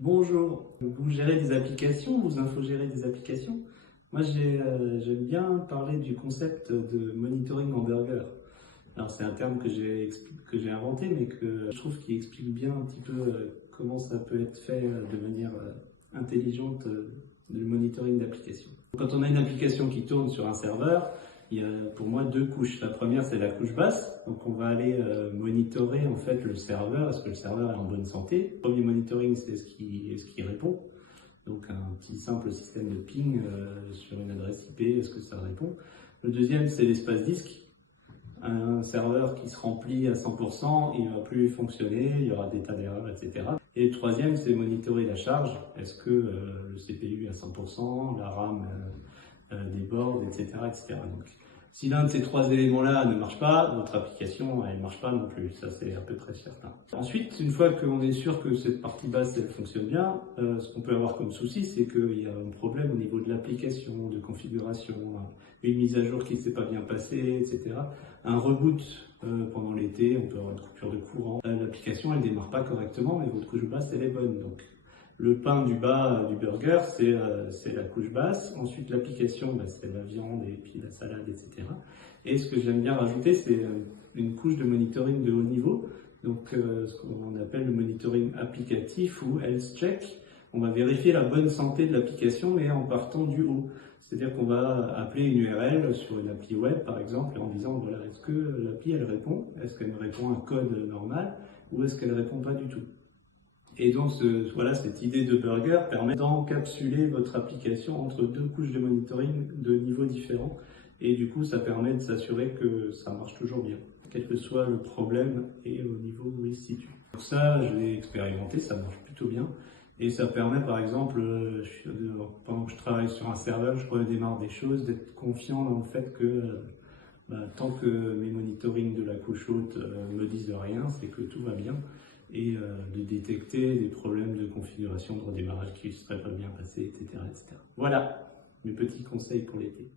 Bonjour, vous gérez des applications, vous infogérez des applications. Moi j'aime bien parler du concept de monitoring en burger. Alors c'est un terme que j'ai inventé mais que je trouve qui explique bien un petit peu comment ça peut être fait de manière intelligente, le monitoring d'application. Quand on a une application qui tourne sur un serveur, il y a pour moi deux couches. La première c'est la couche basse, donc on va aller monitorer en fait le serveur, est-ce que le serveur est en bonne santé. Le premier monitoring c'est est-ce qu'il répond, donc un petit simple système de ping sur une adresse IP, est-ce que ça répond. Le deuxième c'est l'espace disque. Un serveur qui se remplit à 100%, il ne va plus fonctionner, il y aura des tas d'erreurs, etc. Et le troisième, c'est monitorer la charge. Est-ce que le CPU est à 100%, la RAM déborde, etc., etc. Donc, si l'un de ces trois éléments-là ne marche pas, votre application, elle ne marche pas non plus. Ça, c'est à peu près certain. Ensuite, une fois qu'on est sûr que cette partie basse, elle fonctionne bien, ce qu'on peut avoir comme souci, c'est qu'il y a un problème au niveau de l'application, de configuration, une mise à jour qui ne s'est pas bien passée, etc. Un reboot pendant l'été, on peut avoir une coupure de courant. L'application, elle ne démarre pas correctement, mais votre couche basse, elle est bonne. Donc, le pain du bas du burger, c'est la couche basse. Ensuite, l'application, c'est la viande et puis la salade, etc. Et ce que j'aime bien rajouter, c'est une couche de monitoring de haut niveau. Donc, ce qu'on appelle le monitoring applicatif ou health check. On va vérifier la bonne santé de l'application, mais en partant du haut. C'est-à-dire qu'on va appeler une URL sur une appli web, par exemple, en disant, voilà, est-ce que l'appli, elle répond? Est-ce qu'elle me répond un code normal? Ou est-ce qu'elle ne répond pas du tout? Et donc, voilà, cette idée de burger permet d'encapsuler votre application entre deux couches de monitoring de niveaux différents. Et du coup, ça permet de s'assurer que ça marche toujours bien, quel que soit le problème et au niveau où il se situe. Donc ça, je l'ai expérimenté, ça marche plutôt bien. Et ça permet, par exemple, pendant que je travaille sur un serveur, je redémarre des choses, d'être confiant dans le fait que tant que mes monitorings de la couche haute me disent rien, c'est que tout va bien, et de détecter des problèmes de configuration de redémarrage qui ne seraient pas bien passés, etc., etc. Voilà mes petits conseils pour l'été.